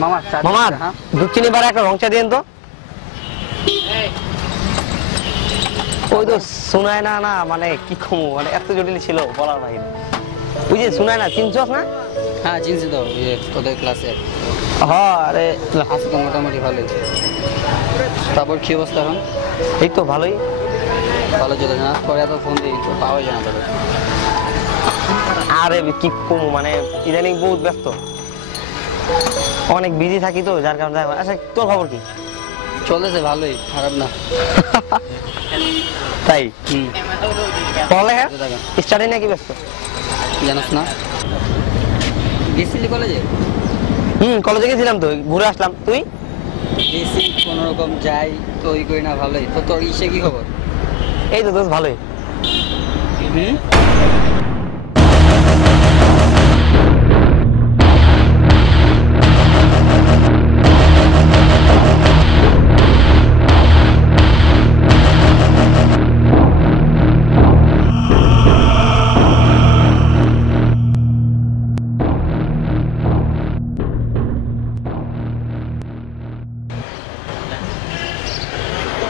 মামা দুধ চিনি বাড়া একটা রং চা দিন তো। ওই তো শোনায় না না মানে কি কমু মানে এত জটিল ছিল বলার বাইরে। ওই যে শোনায় না চিনছস না? হ্যাঁ চিনছি তো, তোদের ক্লাসে। হ্যাঁ আরে আজকে মোটামুটি ভালোই। তারপর কি অবস্থা এখন? এই তো ভালোই। ভালো চলে না? পরে এত ফোন দিই তো পাওয়াই যায় না তোদের। আরে কি কমু মানে ইদানিং বহুত ব্যস্ত, অনেক বিজি থাকি তো যার কারণে। আচ্ছা তোর খবর কি? চলেছে ভালোই, খারাপ না। তাই পড়ালেখা স্টাডি নাকি ব্যস্ত? জানাস না গেছিলি কলেজে? কলেজে গেছিলাম তো, ঘুরে আসলাম। তুই? গেছি কোনোরকম যাই তো ওই করি না, ভালোই তো। তোর ইসে কি খবর? এই তো দোস্ত ভালোই।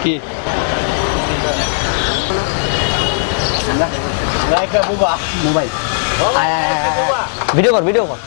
কি মোবাইল ভিডিও কর ভিডিও কর।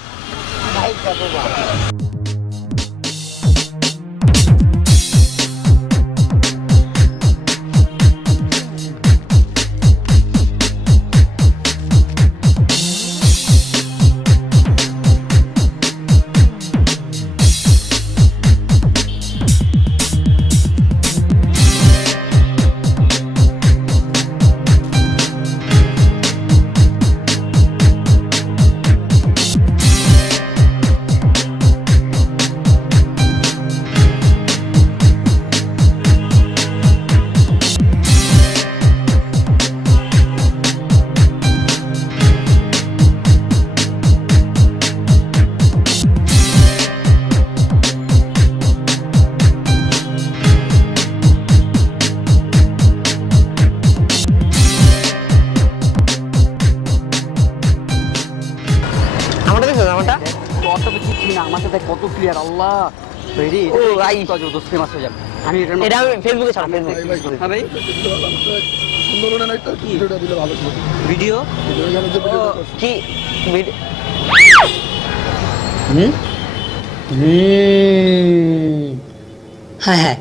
আমাকে দেখ কত ক্লিয়ার। আল্লাহ ও ভাই দোস্ত ফেমাস হয়ে যাবে। আমি এটা আমি ফেসবুকে ছাড়ব। হ্যাঁ ভাই ভিডিও কি হ্যাঁ হ্যাঁ,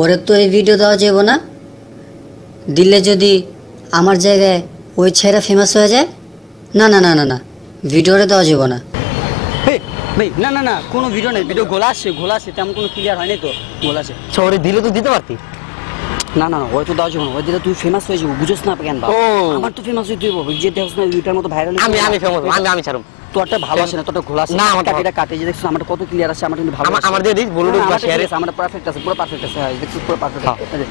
ওরে তো এই ভিডিও দেওয়া যাবে না, দিলে যদি আমার জায়গায় ওই ছেলেরা ফেমাস হয়ে যায়। না না না না না, ভিডিওটা দেওয়া যাবে না। ভাই না না না, কোনো ভিডিও নেই। ভিডিও গোলা আসছে তেমন কোনো ক্লিয়ার হয়নি তো। গোলা আসে ওরে দিলে তো দিতে পারতি। না না না, ওই তো দেওয়া যাবে না। ওই দিলে তুই ফেমাস হয়ে যাবো, বুঝোস না কেন? আমার তো ফেমাস হইতে হইব, যে দেখছ না ভিডিওটার মতো ভাইরাল। আমি ফেমাস, আমি ছাড়ব। তোরটা ভালো আসে না, তোরটা ঘোলা আসে না। আমার এটা কাটে, যে দেখছ আমারটা কত ক্লিয়ার আছে। আমার কিন্তু ভালো আছে। আমার দিয়ে দিস বলুন বা শেয়ার। আমার পারফেক্ট আছে, পুরো পারফেক্ট আছে। হ্যাঁ দেখছ পুরো পারফেক্ট আছে।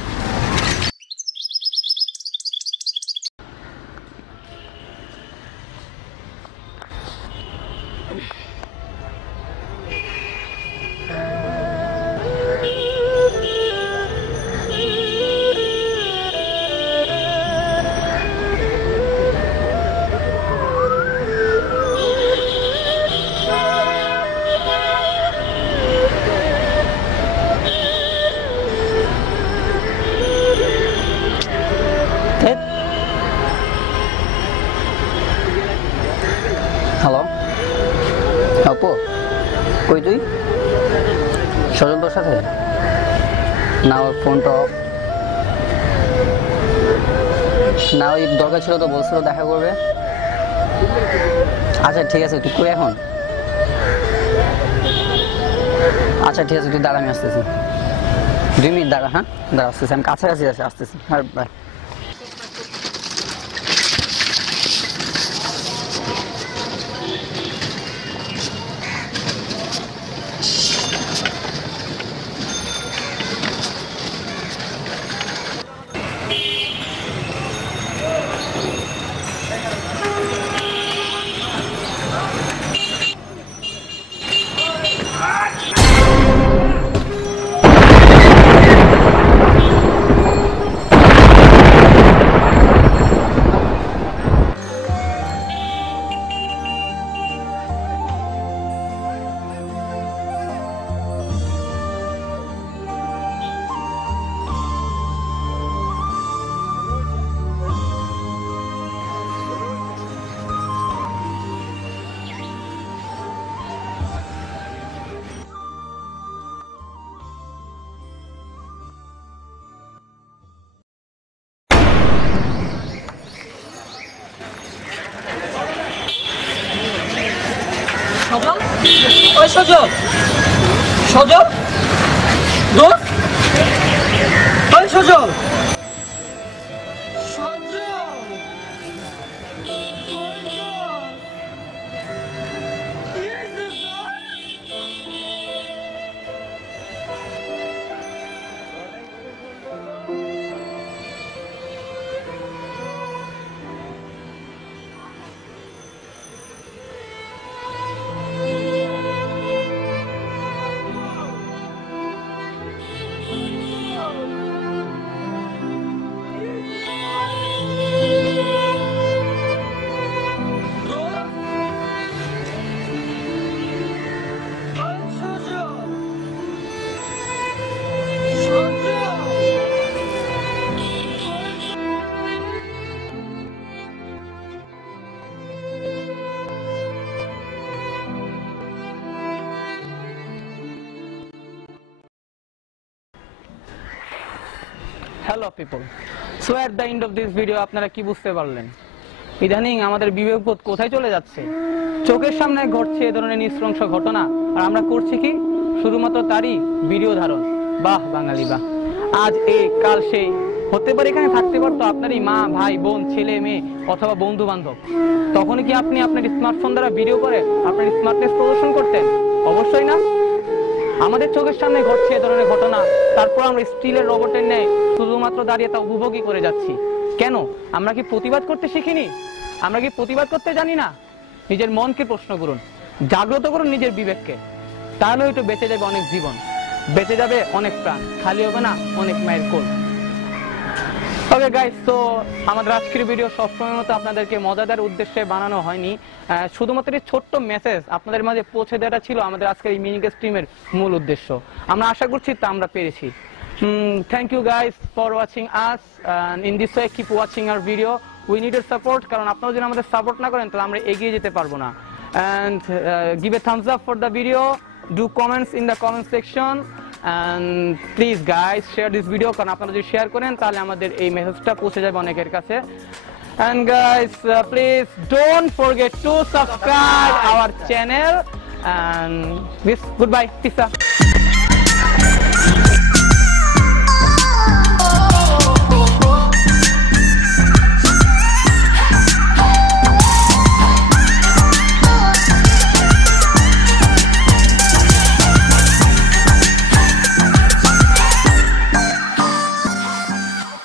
হ্যালো অপু, কই তুই? সজল তোর সাথে? না ওর ফোনটা অফ। না ওই দরকার ছিল তো, বলছিল দেখা করবে। আচ্ছা ঠিক আছে, তুই কই এখন? আচ্ছা ঠিক আছে, তুই দাঁড়া, আমি আসতেছি। 2 মিনিট দাঁড়া। হ্যাঁ দাঁড়া, আসতেছি। আমি কাছাকাছি আসতেছি। আর বাই। সজল সজল দোস্ত ওই Sajal hello people, so at the end of this video আপনারা কি বুঝতে পারলেন? ইদানিং আমাদের বিবেকবোধ কোথায় চলে যাচ্ছে? চোখের সামনে ঘটছে এ ধরনের নৃশংস ঘটনা, আর আমরা করছি কি? শুধুমাত্র তারই ভিডিও ধারণ। বাহ বাঙালি বাহ! আজ এই কাল সেই, হতে পারে এখানে থাকতে পারতো আপনারই মা, ভাই, বোন, ছেলে, মেয়ে অথবা বন্ধু বান্ধব। তখন কি আপনি আপনার স্মার্টফোন দ্বারা ভিডিও করে আপনার স্মার্টনেস প্রদর্শন করতেন? অবশ্যই না। আমাদের চোখের সামনে ঘটছে এ ধরনের ঘটনা, তারপর আমরা স্টিলের রোবটের ন্যায় শুধুমাত্র দাঁড়িয়ে তা উপভোগই করে যাচ্ছি। কেন? আমরা কি প্রতিবাদ করতে শিখিনি? আমরা কি প্রতিবাদ করতে জানি না? নিজের মনকে প্রশ্ন করুন, জাগ্রত করুন নিজের বিবেককে, তাহলে হয়তো বেঁচে যাবে অনেক জীবন, বেঁচে যাবে অনেক প্রাণ, খালি হবে না অনেক মায়ের কোল। ওকে গাইস, তো আমাদের আজকের ভিডিও সবসময় মতো আপনাদেরকে মজাদার উদ্দেশ্যে বানানো হয়নি, শুধুমাত্র এই ছোট্ট মেসেজ আপনাদের মাঝে পৌঁছে দেওয়াটা ছিল আমাদের আজকের এই মিনি স্ট্রিমের মূল উদ্দেশ্য। আমরা আশা করছি তা আমরা পেরেছি। Thank you guys for watching us, in this way keep watching our video. We need এর সাপোর্ট, কারণ আপনারা যদি আমাদের সাপোর্ট না করেন তাহলে আমরা এগিয়ে যেতে পারবো না। And give a Thums up for the video, do comments in the comment section, and please guys share this video, কারণ আপনারা যদি শেয়ার করেন তাহলে আমাদের এই মেসেজটা পৌঁছে যাবে অনেকের কাছে। and guys please don't forget to subscribe our channel, and this goodbye, peace out.